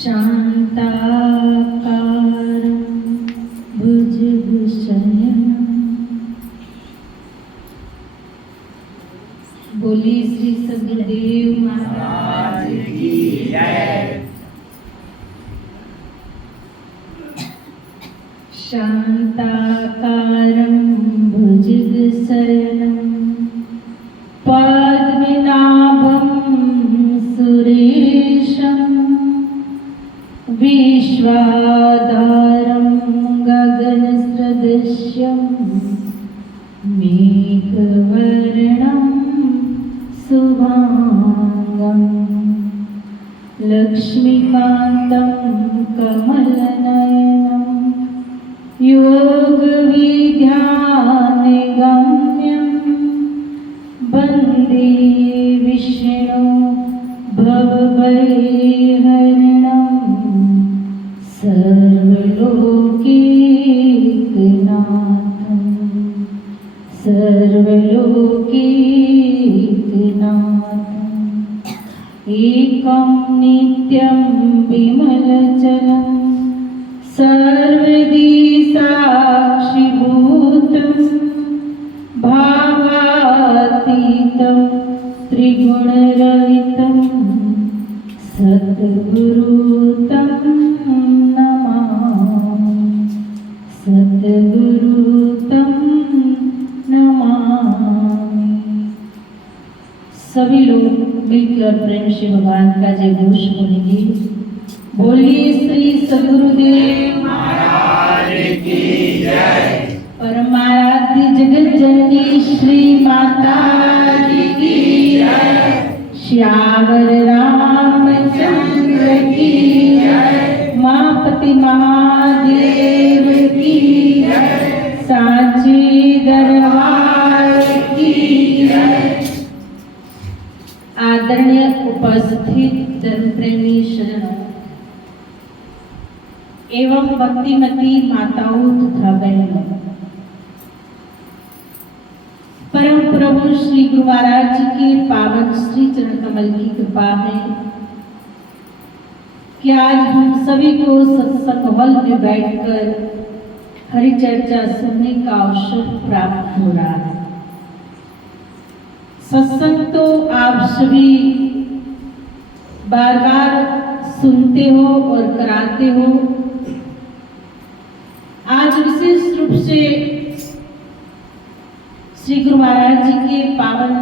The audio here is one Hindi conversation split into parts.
शान्ताकारं भुजगशयनं। बोलिए श्री सदगुरुदेव महाराज की जय। शान्ताकारं भुजगशयनं पद्मनाभं सुरेशं विश्वाधारं गगनसदृशं मेघवर्णं शुभांगं लक्ष्मीकान्तं कमलनयनं योगविद्यानिगम्यं वन्दे विष्णु भवभयहरणं सर्वलोकैकनाथं सर्वलोकैकनाथम् एकं नित्यं विमलचलं सर्वदी साक्षिभूतं भावातीतं त्रिगुणरहितं सद्गुरुतं नमामि सद्गुरुतं नमामि। सभी लोग मिलकर प्रेम से भगवान का जय घोष बोलेंगे। बोलिए श्री सद्गुरुदेव महाराज की जय। परमाराध्य जगत जननी श्री माता जी की जय। श्यावर रामचंद्र की जय। मापति महादेव की जय। सांची दरबार की जय। आदरणीय उपस्थित धर्म प्रेमी शरणों एवं भक्तिमती माताओं तथा बहनों, परम प्रभु श्री गुरु महाराज जी के पावन श्री चरण कमल की कृपा है कि आज हम सभी को सत्संग हॉल में बैठकर हरि चर्चा सुनने का अवसर प्राप्त हो रहा है। सत्संग तो आप सभी बार बार सुनते हो और कराते हो। आज विशेष रूप से श्री गुरु महाराज जी के पावन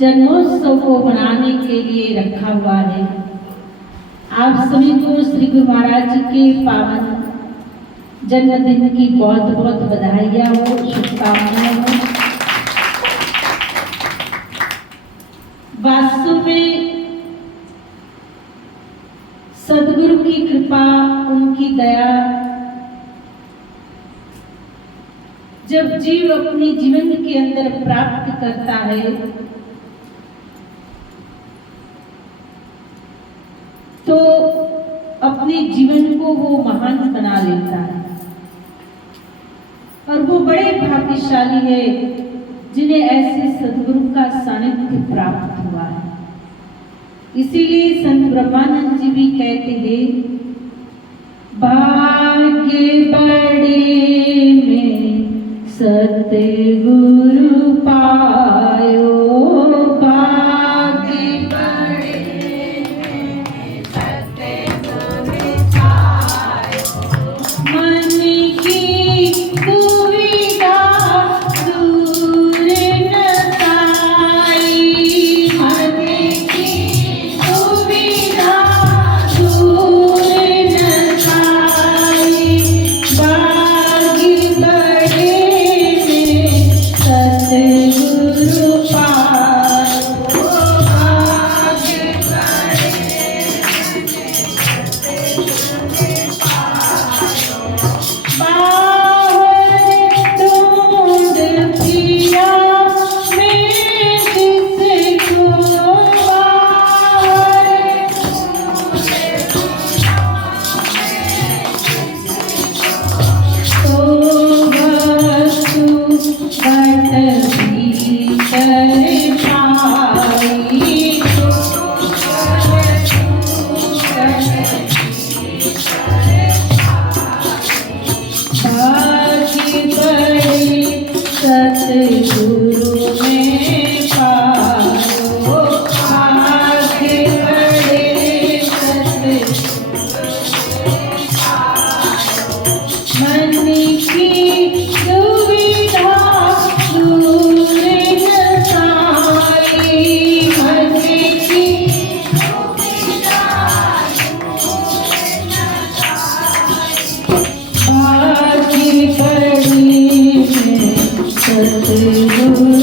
जन्मोत्सव को मनाने के लिए रखा हुआ है। आप सभी को श्री गुरु महाराज जी के पावन जन्मदिन की बहुत बहुत बधाइयाँ हो, शुभकामनाएं हो। वास्तव में सद्गुरु की कृपा, उनकी दया जब जीव अपनी जीवन के अंदर प्राप्त करता है तो अपने जीवन को वो महान बना लेता है। और वो बड़े भाग्यशाली है जिन्हें ऐसे सद्गुरु का सानिध्य प्राप्त हुआ है। इसीलिए संत ब्रह्मानंद जी भी कहते हैं, भाग्य बड़े में सतगुरु पायो, भाग्य बड़े में सतगुरु पायो। मन की दुविधा दूर न जाई, मन की दुविधा दूर न जाई। भाग्य बड़े में सतगुरु पायो। सतगुरु में पारो आगे बढ़े मन की दुविधा दूर न सारी मन की आगे बढ़े सतगुरु पारो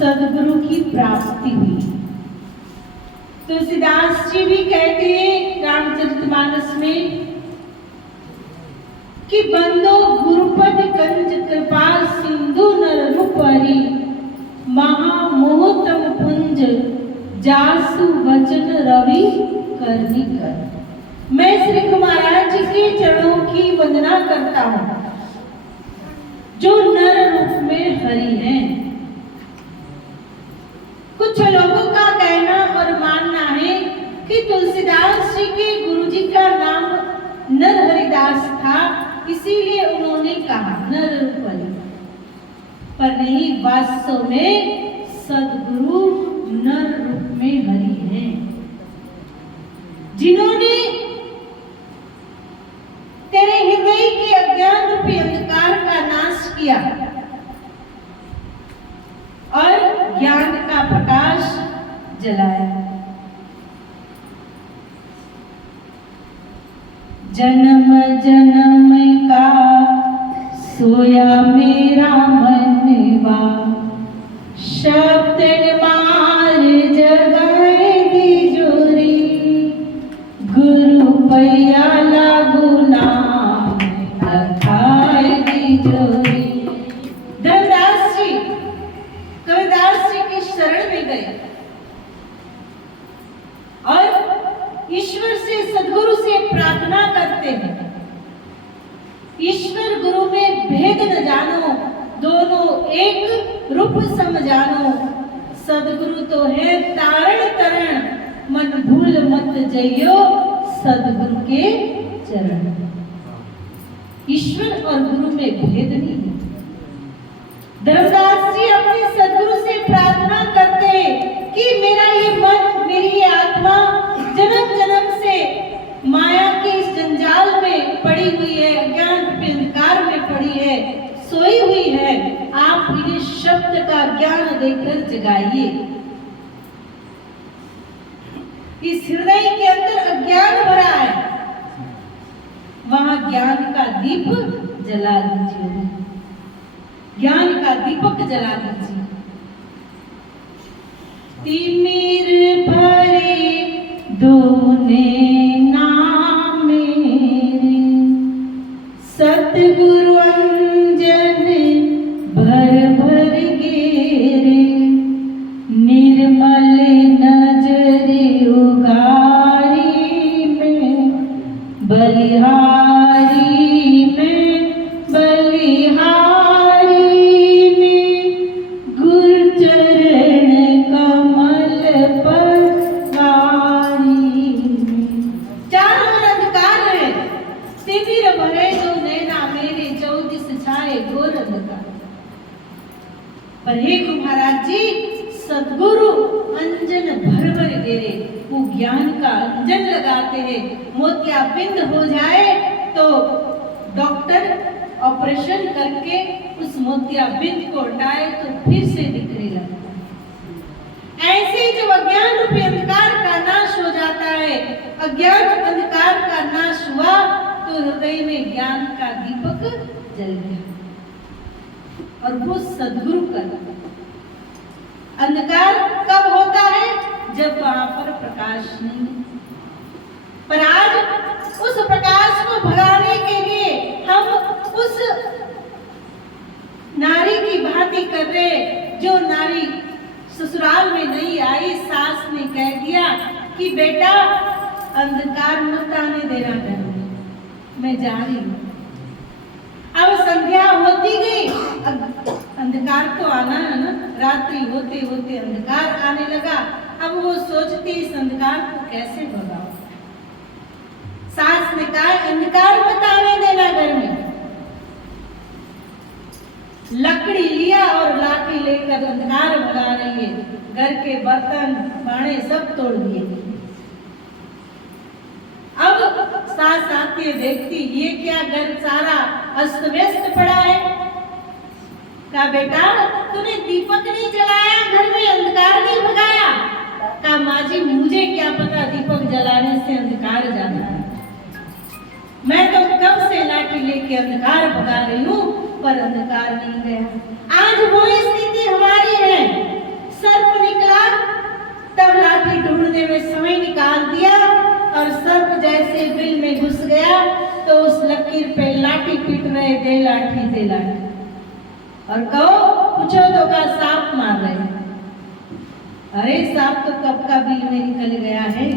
सदगुरु की प्राप्ति हुई। तुलसीदास जी भी कहते हैं रामचरितमानस में कि बंदो गुरुपद कंज कृपाल सिंधु नर रूपरी महामोहतम पुंज जासु वचन रवि करनी कर। मैं श्री महाराज जी के चरणों की वंदना करता हूँ जो नर रूप में हरि हैं। कुछ लोगों का कहना और मानना है कि तुलसीदास जी के गुरुजी का नाम नरहरिदास था, इसीलिए उन्होंने कहा नर रूप, पर नहीं, वास्तव में सदगुरु नर रूप में हरि हैं। जलाया। जन्म जन्म का सोया मेरा मनवा, शब्द मार जगाएगी जोरी, गुरु पैया लागू नाम लगाएगी जोरी। धनदास जी कबीरदास जी की शरण में गए और ईश्वर से, सदगुरु से प्रार्थना करते हैं, ईश्वर गुरु में भेद न जानो, दोनों एक रूप सम जानो, सदगुरु तो है तारण तरण, मन भूल मत जइयो सदगुरु के चरण। ईश्वर और गुरु में भेद नहीं है। धर्मदास जी अपने सदगुरु से प्रार्थना करते हैं कि मेरा ये मन, मेरी ये आत्मा जन्म जन्म से माया के इस जंजाल में पड़ी हुई है, अज्ञान के अंधकार में पड़ी है, सोई हुई है, आप इन्हें शब्द का ज्ञान देकर जगाइए। इस हृदय के अंदर अज्ञान भरा है, वहां ज्ञान का दीप जला दीजिए, ज्ञान का दीपक जला दीजिए। तिमिर भरे दोने नाम मेरे, सतगुरु अंजन भर भर गेरे, निर्मल नजरे उगारी में, बलिहारी में, बलिहारी में, गुरु चरण कमल पर वारी में। चारों अंधकार है, तिमिर भरे दो नैना मेरे, चौदिस छाए घोर अंधकार। पर हे महाराज जी, सदगुरु अंजन भर भर गेरे, वो ज्ञान का अंजन लगाते हैं, मोतियाबिंद हो जाए तो डॉक्टर ऑपरेशन करके उस मोतियाबिंद को हटाए तो फिर से दिखने लगता है। ऐसे जब अज्ञान रूपी अंधकार का नाश हो जाता है, अज्ञान अंधकार का नाश हुआ तो हृदय में ज्ञान का दीपक जल गया और वो सदगुरु का। अंधकार कब होता है? जब वहां पर प्रकाश नहीं। पर आज उस प्रकाश को भगाने के लिए हम उस नारी की भांति कर रहे, जो नारी ससुराल में नहीं आई, सास ने कह दिया कि बेटा अंधकार मत आने देना घर में, मैं जा रही हूँ। अब संध्या होती गई, अब अंधकार तो आना है ना, रात्रि होते होते अंधकार आने लगा। अब वो सोचती इस अंधकार को कैसे भगाओ। सास ने कहा अंधकार मत आने देना घर में। लकड़ी लिया और लाठी लेकर अंधकार भगा रही है, घर के बर्तन बाणे सब तोड़ दिए। अब सास आती है, देखती ये क्या घर सारा अस्त व्यस्त पड़ा है। कहा बेटा तूने दीपक नहीं जलाया, घर में अंधकार नहीं भगाया। कहा माँ जी मुझे क्या पता दीपक जलाने से अंधकार जाता है, मैं तो कब से लाठी लेके अंधकार भगा रही हूँ पर अंधकार नहीं गया। आज वो स्थिति हमारी है। सर्प निकला तब लाठी ढूंढने में समय निकाल दिया और सर्प जैसे बिल में घुस गया तो उस लकीर पे लाठी पीट रहे, दे लाठी दे लाठी, और कहो पूछो तो का सांप मार रहे। अरे सांप तो कब का बिल में निकल गया है,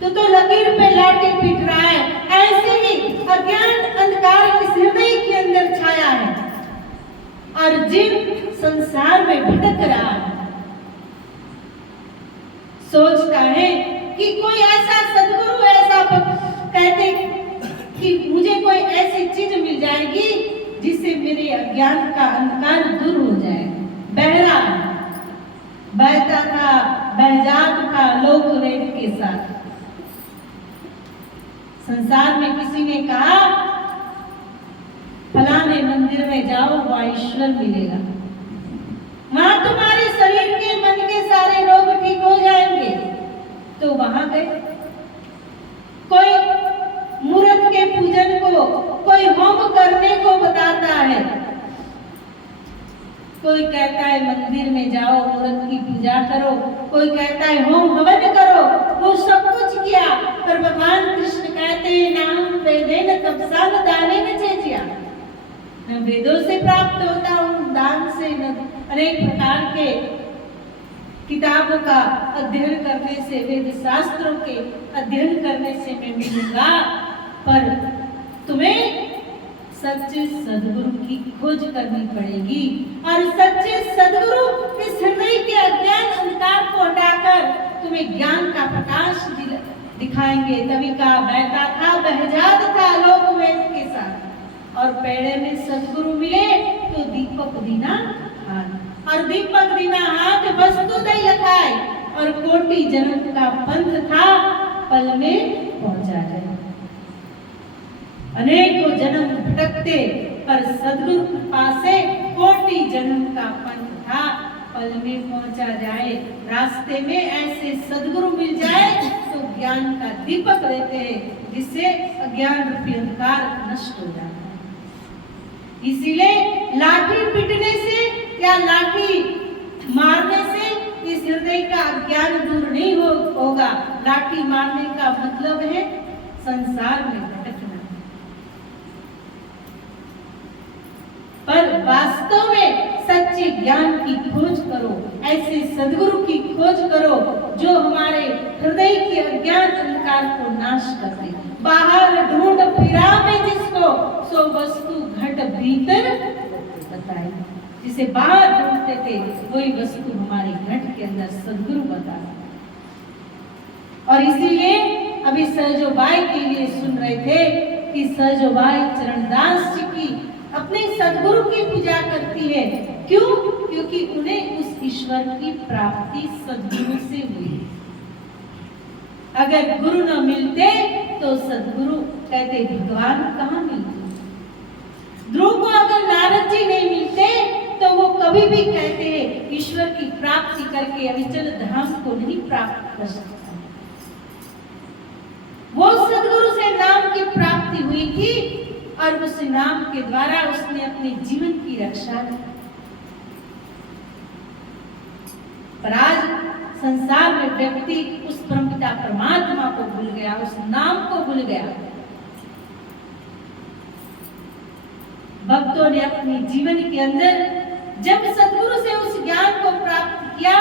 तो लकीर पे लाठी पीट रहा है। ऐसे ही अज्ञान अंधकार इस हृदय के अंदर छाया है और जीव संसार में भटक रहा है, सोचता है कि कोई ऐसा सदगुरु, ऐसा कहते कि मुझे कोई ऐसी चीज मिल जाएगी जिससे मेरे अज्ञान का अंधकार दूर हो जाएगा। बहरा बहता था, बहजात था लोक रेत के साथ। संसार में किसी ने कहा फलाने मंदिर में जाओ वहां ईश्वर मिलेगा, वहां तुम्हारे शरीर के मन के सारे रोग ठीक हो कोई कहता है होम हवन करो, वो सब कुछ किया, पर भगवान कृष्ण कहते हैं नाम वेदे न तपसा न दाने न चेचिया, न वेदों से प्राप्त होता हूँ, दान से न अनेक प्रकार के किताबों का अध्ययन करने से, वेद शास्त्रों के अध्ययन करने से मैं मिलूंगा, पर तुम्हें सच्चे सदगुरु की खोज करनी पड़ेगी। और सच्चे सदगुरु इस हृदय के अज्ञान अंधकार को हटाकर तुम्हें ज्ञान का प्रकाश दिखाएंगे। तभी का बहता था बहजात था लोक वेद के साथ, और पेड़े में सदगुरु मिले तो दीपक दीना हाथ, और दीपक दीना हाथ वस्तु दई लखाए, और कोटि जन्म का पंथ था पल में पहुंचा जाए। अनेकों जन्म भटकते पर सदगुरु कृपा से कोटि जन्म का पंथ था पल में पहुंचा जाए। रास्ते में ऐसे सदगुरु मिल जाए तो ज्ञान का दीपक देते हैं, जिससे अज्ञान रूपी अंधकार नष्ट हो जाता है। इसीलिए लाठी पीटने से या लाठी मारने से इस हृदय का अज्ञान दूर नहीं होगा। लाठी मारने का मतलब है संसार में भटकना, पर वास्तव में सच्चे ज्ञान की खोज करो, ऐसे सदगुरु की खोज करो जो हमारे हृदय के अज्ञान अंधकार को नाश कर दे। बाहर ढूंढ फिरा में जिसको, सो वस्तु घट भीतर बताए। जिसे बाहर ढूंढते थे वही वस्तु हमारे घट के अंदर सदगुरु बता। और इसीलिए अभी सहजोबाई के लिए सुन रहे थे कि सहजोबाई चरणदास जी की अपने सदगुरु की पूजा करती है। क्यों? क्योंकि उन्हें उस ईश्वर की प्राप्ति सदगुरु से हुई। अगर गुरु न मिलते तो सदगुरु कहते भगवान कहाँ मिलते। ध्रुव को अगर नारद जी नहीं मिलते तो वो कभी भी कहते हैं ईश्वर की प्राप्ति करके अविचल धाम को नहीं प्राप्त कर सकता। वो सदगुरु से नाम की प्राप्ति हुई थी और उस नाम के द्वारा उसने अपने जीवन की रक्षा की। पर आज संसार में व्यक्ति उस परमपिता परमात्मा को भूल गया, उस नाम को भूल गया। भक्तों ने अपने जीवन के अंदर जब सदगुरु से उस ज्ञान को प्राप्त किया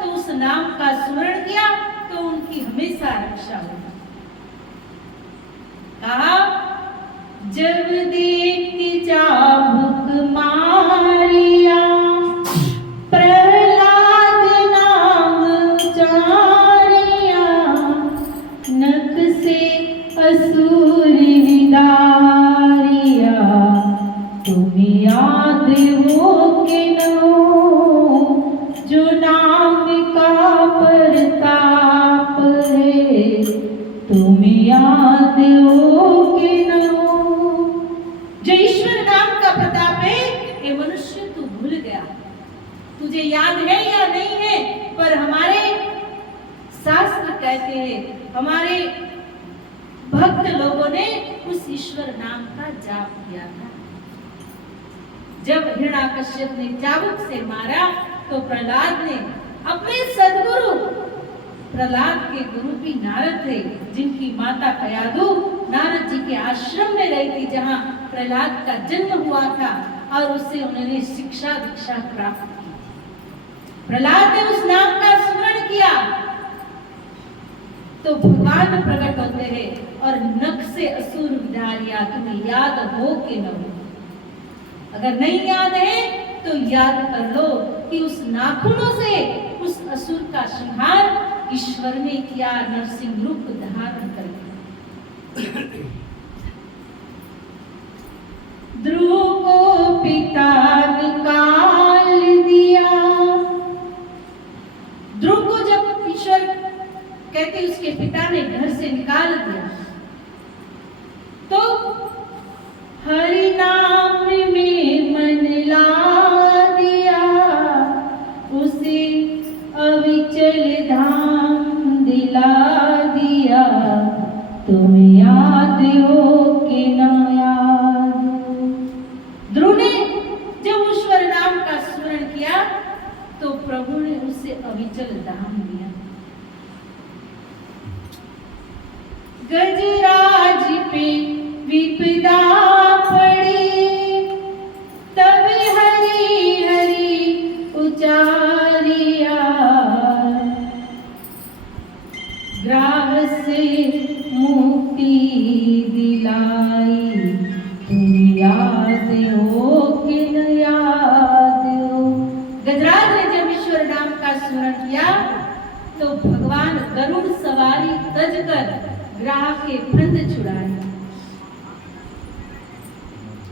तो उस नाम का स्मरण किया तो उनकी हमेशा रक्षा हुई। कहा जब देख चाबुक मारिया प्रहलाद नाम उचारिया, नख से असुर विदारिया, तुम याद हो के नो जो नाम का प्रताप है, तुम याद हो के नो जो ईश्वर नाम का प्रताप है। ये मनुष्य तू भूल गया, तुझे याद है या नहीं है, पर हमारे शास्त्र कहते हैं, हमारे भक्त लोगों ने उस ईश्वर नाम का जाप किया था। जब हिरण्याकश्यप ने चाबुक से मारा तो प्रहलाद ने अपने सदगुरु, प्रहलाद के गुरु भी नारद थे, जिनकी माता कयादु नारद जी के आश्रम में रही थी, जहाँ प्रहलाद का जन्म हुआ था और उससे उन्होंने शिक्षा दीक्षा प्राप्त की। प्रहलाद ने उस नाम का स्मरण किया तो भगवान प्रकट होते हैं और नख से असुर विदारिया, तुम्हें याद हो के न हो। अगर नहीं याद है तो याद कर लो कि उस नाखूनों से उस असुर का संहार ईश्वर ने किया, नरसिंह रूप धारण करके। ध्रुव को पिता निकाल दिया। ध्रुव को जब ईश्वर कहते उसके पिता ने घर से निकाल दिया तो हरि नाम में मन ला दिया, उसे अविचल धाम दिला दिया, तुम याद हो कि ना याद हो। ध्रुव ने जब ईश्वर नाम का स्मरण किया तो प्रभु ने उसे अविचल धाम दिया। गजराज पे विपदा पड़ी, तब हरि हरि उचारिया, ग्राह से मुक्ति दिलाई, तुम याद हो कि न याद हो। गजराज ने जब ईश्वर नाम का स्मरण किया तो भगवान गरुड़ सवारी तज कर ग्राह के फंद छुड़ाए,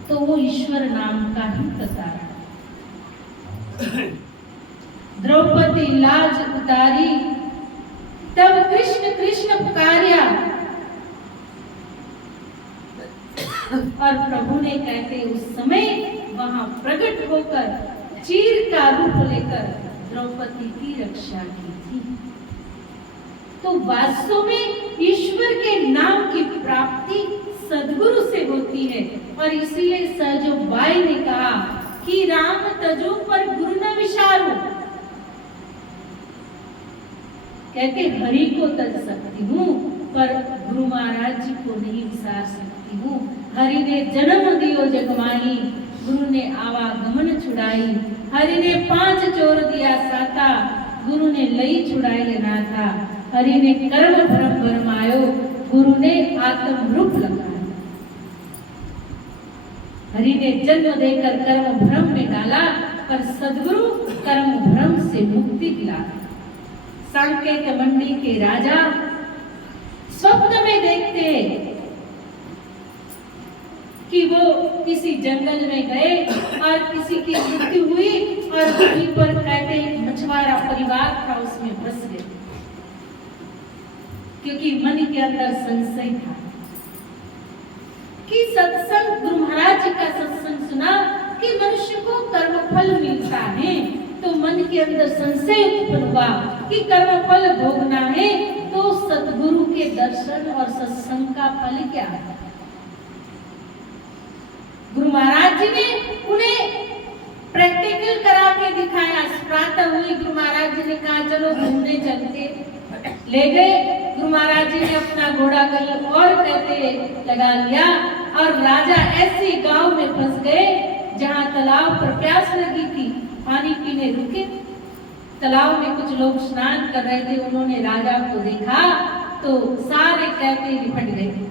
तो वो ईश्वर नाम का ही प्रसार। द्रौपदी लाज उतारी, तब कृष्ण कृष्ण पुकारिया, और प्रभु ने कहते उस समय वहां प्रकट होकर चीर का रूप लेकर द्रौपदी की रक्षा की थी। तो वास्तव में ईश्वर के नाम की प्राप्ति सद्गुरु से होती है, और इसीलिए सहजो बाई ने कहा कि राम तजो पर गुरु न विचारो। कहते हरि को तज सकती हूँ पर गुरु महाराज जी को नहीं विसार सकती हूँ। हरि ने जन्म दियो जगमाही, गुरु ने आवागमन छुड़ाई। हरि ने 5 चोर दिया साता, गुरु ने लई छुड़ाई अनाथा। हरि ने कर्म भ्रम भरमायो, गुरु ने आत्म रूप लगाया। हरि ने जन्म देकर कर्म भ्रम में डाला, पर सद्गुरु कर्म भ्रम से मुक्ति दिलाया। सांकेत मंडी के राजा स्वप्न में देखते कि वो किसी जंगल में गए और किसी की मृत्यु हुई, और वहीं पर कहते एक मछुआरा परिवार था उसमें बस गए, क्योंकि मन के अंदर संशय था कि सत्संग, गुरु महाराज जी का सत्संग सुना कि मनुष्य को कर्मफल मिलता है, तो मन के अंदर संशय उत्पन्न हुआ कि कर्मफल भोगना है तो सतगुरु के दर्शन और सत्संग का फल क्या है। गुरु महाराज जी ने उन्हें प्रैक्टिकल करा के दिखाया। प्रातः हुई, गुरु महाराज जी ने कहा चलो घूमने चलते, ले गए। गुरु महाराज जी ने अपना घोड़ा कहीं और कहते लगा लिया, और राजा ऐसे गांव में फंस गए जहां तालाब पर प्यास लगी थी, पानी पीने रुके। तालाब में कुछ लोग स्नान कर रहे थे, उन्होंने राजा को देखा तो सारे कहते निपट गए।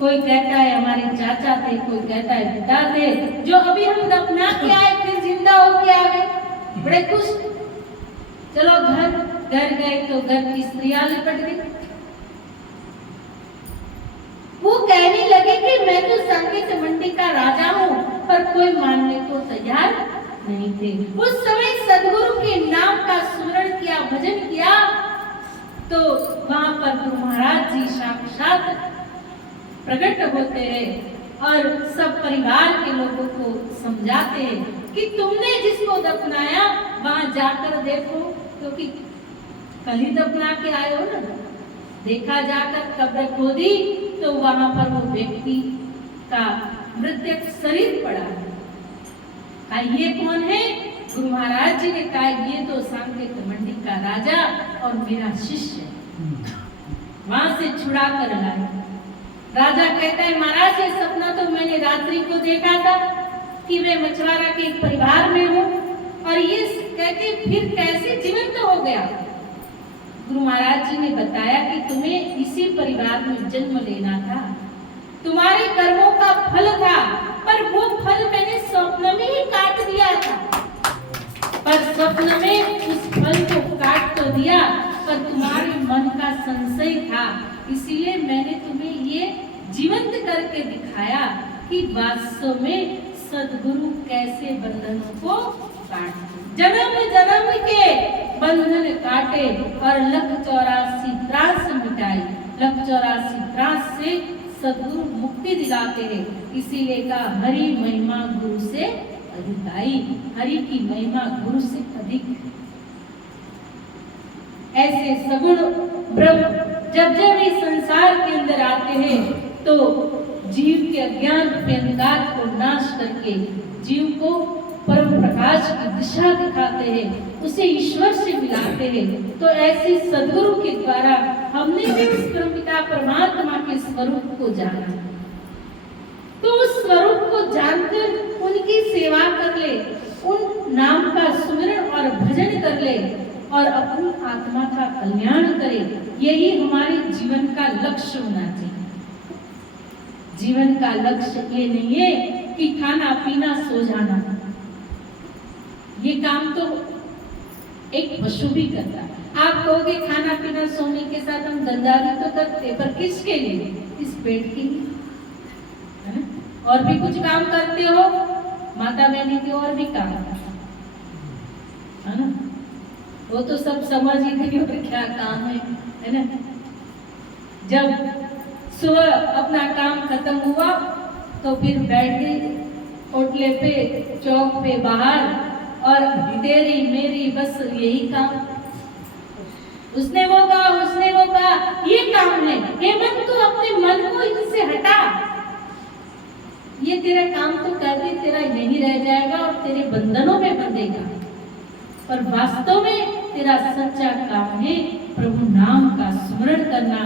कोई कहता है हमारे चाचा थे, कोई कहता है पिता थे, जो अभी हम दफना के आए फिर जिंदा होके आ गए, बड़े खुश। चलो घर गए तो घर की स्त्रियां लिपट गई। वो कहने लगे कि मैं तो संकेत मंडी का राजा हूँ, पर कोई मानने को तैयार नहीं थे। उस समय सद्गुरु के नाम का स्मरण किया, भजन किया, तो वहां पर गुरु महाराज जी साक्षात प्रकट होते हैं और सब परिवार के लोगों को समझाते हैं कि तुमने जिसको दफनाया वहां जाकर देखो, क्योंकि कल ही दफना के आए हो ना। देखा जाकर कब्र खोदी तो वहां पर वो व्यक्ति का मृतक शरीर पड़ा है। ये कौन है? गुरु महाराज जी ने कहा ये तो सांकेत मंडी का राजा और मेरा शिष्य है। वहां से छुड़ा कर लाए। राजा कहता है महाराज ये सपना तो मैंने रात्रि को देखा था कि मैं मछुआरा के एक परिवार में हूँ, और ये कहते फिर कैसे जीवंत हो गया। गुरु महाराज जी ने बताया कि तुम्हें इसी परिवार में जन्म लेना था, तुम्हारे कर्मों का फल था, पर वो फल मैंने स्वप्न में ही काट दिया था। पर स्वप्न में उस फल को काट तो दिया, पर तुम्हारे मन का संशय था, इसीलिए मैंने तुम्हें ये जीवंत करके दिखाया कि वास्तव में सद्गुरु कैसे बंधनों को काटते, जन्म जन्म के बंधन काटे और 184 त्रास मिटाए। 184 त्रास से सद्गुरु मुक्ति दिलाते हैं। इसीलिए कहा हरि महिमा गुरु से अधिकाई, हरि की महिमा गुरु से अधिक। ऐसे सगुण ब्रह्म जब जब इस संसार के अंदर आते हैं तो जीव के अज्ञान के अंधकार को नाश करके जीव को परम प्रकाश की दिशा दिखाते हैं, उसे ईश्वर से मिलाते हैं। तो ऐसे सद्गुरु के द्वारा हमने भी उस परमपिता परमात्मा के स्वरूप को जाना, तो उस स्वरूप को जानकर उनकी सेवा कर ले, उन नाम का सुमिरन और भजन कर ले और अपनी आत्मा का कल्याण करे। यही हमारे जीवन का लक्ष्य होना चाहिए। जीवन का लक्ष्य ये नहीं है कि खाना पीना सो जाना, ये काम तो एक पशु भी करता है। आप कहोगे खाना पीना सोने के साथ हम धंधा भी तो करते, पर किसके लिए? इस पेट के लिए, है ना? और भी कुछ काम करते हो, माता बहनी के और भी काम है ना, वो तो सब समझ ही गई और क्या काम है ना। जब सुबह अपना काम खत्म हुआ तो फिर बैठ गई ओटले पे, चौक पे बाहर, और तेरी मेरी बस यही काम, उसने वो कहा, उसने वो कहा, ये काम है। हे मन, तू अपने मन को इनसे हटा, ये तेरा काम तो कर दे, तेरा यही रह जाएगा और तेरे बंधनों में बंधेगा। पर वास्तव में तेरा सच्चा काम है प्रभु नाम का स्मरण करना,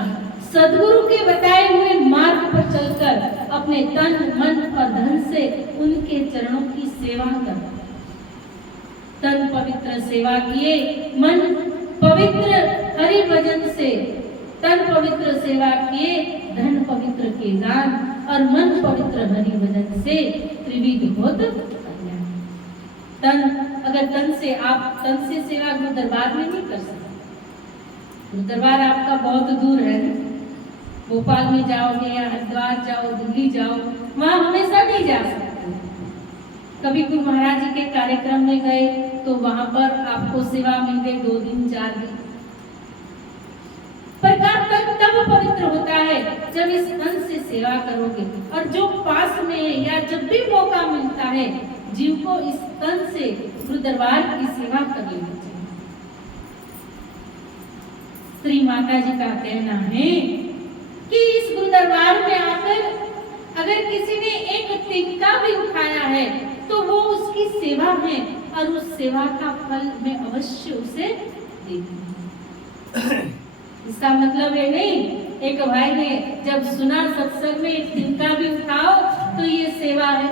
सदगुरु के बताए हुए मार्ग पर चलकर अपने तन मन और धन से उनके चरणों की सेवा करना। तन पवित्र सेवा किए, मन पवित्र हरि भजन से, तन पवित्र सेवा किए, धन पवित्र के दान और मन पवित्र हरि भजन से त्रिविध होत कल्याण। तन, अगर तन से आप तन से सेवा गुरु दरबार में नहीं कर सकते। गुरु दरबार आपका बहुत दूर है, भोपाल में जाओगे या हरिद्वार जाओ, दिल्ली जाओ, वहां हमेशा नहीं जा सकते। कभी गुरु महाराज जी के कार्यक्रम में गए तो वहां पर आपको सेवा मिल गई 2 दिन 4 दिन। पर तन तब पवित्र होता है जब इस तन से सेवा करोगे, और जो पास में है या जब भी मौका मिलता है, जीव को इस तन से गुरु दरबार की सेवा कर लेनी चाहिए। श्री माता जी का कहना है कि इस गुरु दरबार में आकर अगर किसी ने एक तिनका भी उठाया है तो वो उसकी सेवा है, और उस सेवा का फल मैं अवश्य उसे देती। इसका मतलब ये नहीं, एक भाई ने जब सुना सत्संग में एक तिनका भी उठाओ तो ये सेवा है,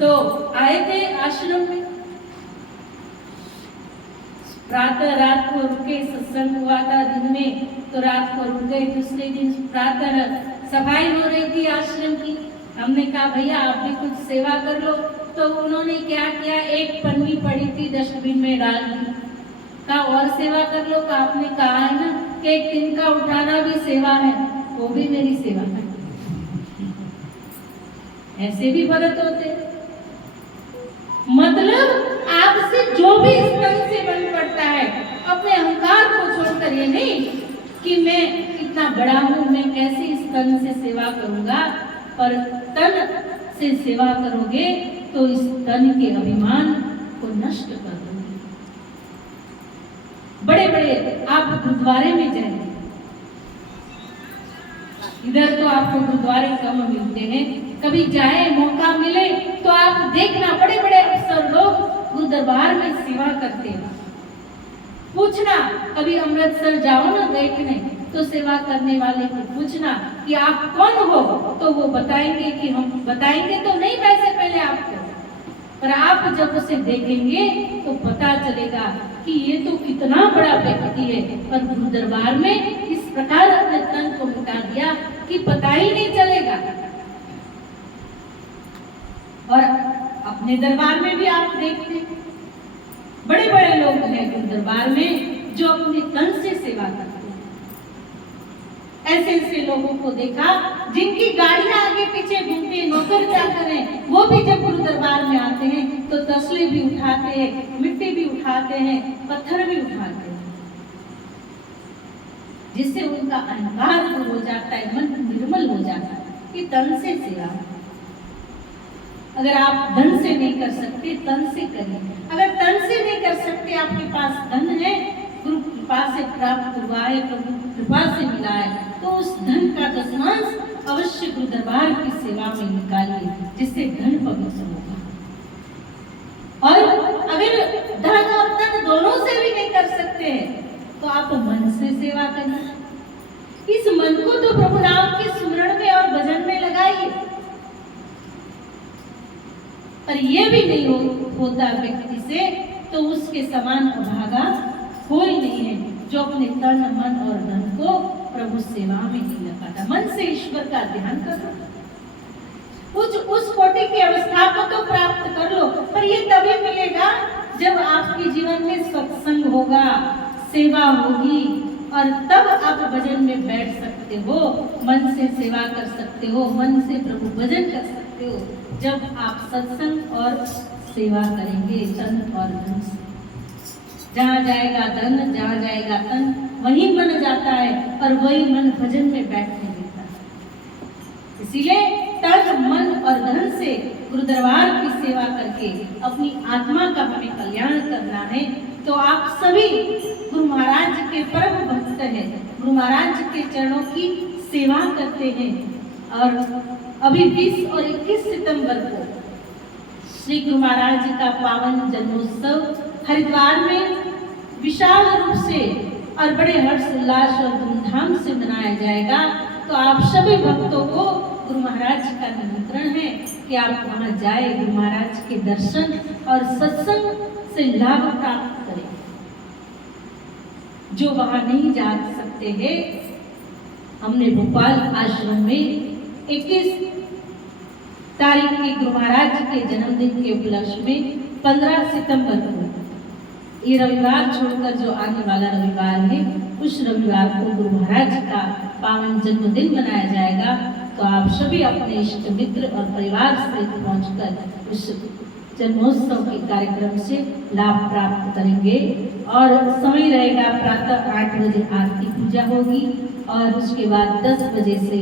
तो आए थे आश्रम में, प्रातः रात को रुके, सत्संग हुआ था दिन में, तो रात को रुक गए। दूसरे दिन प्रातः सफाई हो रही थी आश्रम की, हमने कहा भैया आप भी कुछ सेवा कर लो, तो उन्होंने क्या किया, एक पन्नी पड़ी थी डस्टबिन में डाल दी, कहा और सेवा कर लो। का आपने कहा है ना कि एक तिनका उठाना भी सेवा है, वो भी मेरी सेवा है। ऐसे भी भगत होते। मतलब आपसे जो भी इस तन से बन पड़ता है, अपने अहंकार को छोड़कर, ये नहीं कि मैं इतना बड़ा हूं, मैं कैसे इस तन से सेवा करूंगा, पर तन से सेवा करोगे तो इस तन के अभिमान को नष्ट कर दोगे। बड़े बड़े आप गुरुद्वारे में जाएंगे, इधर तो आपको गुरुद्वारे कम मिलते हैं, कभी जाए मौका मिले तो आप देखना बड़े बड़े अफसर लोग गुरु दरबार में सेवा करते हैं। पूछना, कभी अमृतसर जाओ ना देखने, तो सेवा करने वाले को पूछना कि आप कौन हो, तो वो बताएंगे कि हम, बताएंगे तो नहीं वैसे पहले आपको, पर आप जब उसे देखेंगे तो पता चलेगा कि ये तो कितना बड़ा व्यक्ति है, पर गुरु दरबार में इस प्रकार अपने तन को मिटा दिया कि पता ही नहीं चलेगा। और अपने दरबार में भी आप देखते बड़े बड़े लोग हैं गुरु दरबार में जो अपने तन से सेवा करते हैं। ऐसे ऐसे लोगों को देखा जिनकी गाड़ियां आगे पीछे घूमती है, नौकर चाकर हैं, वो भी जब गुरु दरबार में आते हैं तो तसले भी उठाते हैं, मिट्टी भी उठाते हैं, पत्थर भी उठाते हैं, जिससे उनका अहंकार दूर हो जाता है, मन निर्मल हो जाता है कि तन से सेवा। अगर आप धन से नहीं कर सकते, तन से करिए। अगर तन से नहीं कर सकते, आपके पास धन है, गुरु कृपा से प्राप्त हुआ है, प्रभु कृपा से मिला है, तो उस धन का दशमांश अवश्य गुरु दरबार की सेवा में निकालिए, जिससे धन पवित्र होगा। और अगर धन और तन दोनों से भी नहीं कर सकते हैं, तो आप मन से सेवा करिए। इस मन को तो प्रभु नाम के स्मरण में और भजन में लगाइए। पर यह भी नहीं होता व्यक्ति से, तो उसके समान अभागा कोई नहीं है जो अपने तन मन और धन को प्रभु सेवा में नहीं लगाता। मन से ईश्वर का ध्यान करो, उस कोटि की अवस्था को तो प्राप्त कर लो, पर ये तभी मिलेगा जब आपके जीवन में सत्संग होगा, सेवा होगी, और तब आप भजन में बैठ सकते हो, मन से सेवा कर सकते हो, मन से प्रभु भजन कर सकते हो। जब आप सत्संग और सेवा करेंगे तन और धन से, जहाँ जाएगा धन, जहाँ जाएगा तन, वही मन जाता है और वही मन भजन में बैठने देता है। इसीलिए तन मन और धन से गुरु दरबार की सेवा करके अपनी आत्मा का हमें कल्याण करना है। तो आप सभी गुरु महाराज के परम भक्त हैं, गुरु महाराज के चरणों की सेवा करते हैं। और अभी 20 और 21 सितंबर को श्री गुरु महाराज जी का पावन जन्मोत्सव हरिद्वार में विशाल रूप से और बड़े हर्ष उल्लास और धूमधाम से मनाया जाएगा। तो आप सभी भक्तों को गुरु महाराज का निमंत्रण है कि आप वहां जाए, गुरु महाराज के दर्शन और सत्संग से लाभ प्राप्त करें। जो वहां नहीं जा सकते हैं, हमने भोपाल आश्रम में 21 तारीख के गुरु महाराज के जन्मदिन के उपलक्ष्य में 15 सितंबर को, ये रविवार छोड़कर जो आने वाला रविवार है, उस रविवार को गुरु महाराज का पावन जन्मदिन मनाया जाएगा। तो आप सभी अपने इष्ट मित्र और परिवार सहित पहुंचकर उस जन्मोत्सव के कार्यक्रम से लाभ प्राप्त करेंगे। और समय रहेगा प्रातः 8 बजे आरती पूजा होगी और उसके बाद 10 बजे से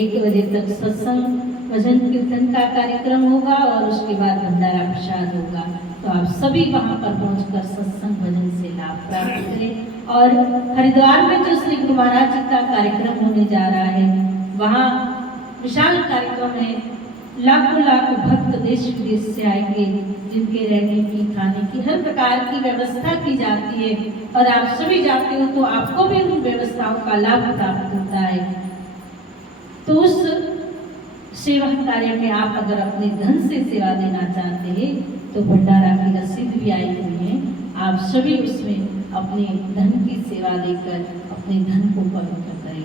1 बजे तक सत्संग भजन कीर्तन का कार्यक्रम होगा और उसके बाद भंडारा प्रसाद होगा। तो आप सभी वहां पर पहुंचकर सत्संग भजन से लाभ प्राप्त करें। और हरिद्वार में जो श्री गुरु महाराज जी का कार्यक्रम होने जा रहा है, वहाँ विशाल कार्यक्रम है। लाखों भक्त देश विदेश से आएंगे, जिनके रहने की, खाने की, हर प्रकार की व्यवस्था की जाती है। और आप सभी जाते हो तो आपको भी उन व्यवस्थाओं का लाभ प्राप्त होता है। तो उस सेवा कार्य में आप अगर अपने धन से सेवा देना चाहते हैं तो भंडारा की रसीद भी आई हुई है। आप सभी उसमें अपने धन की सेवा देकर अपने धन को पवित्र करें।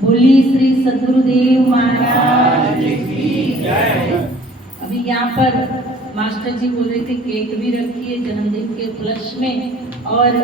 बोलिए श्री सद्गुरुदेव महाराज की जय। अभी यहाँ पर मास्टर जी बोल रहे थे केक भी रखिए जन्मदिन के उपलक्ष्य में। और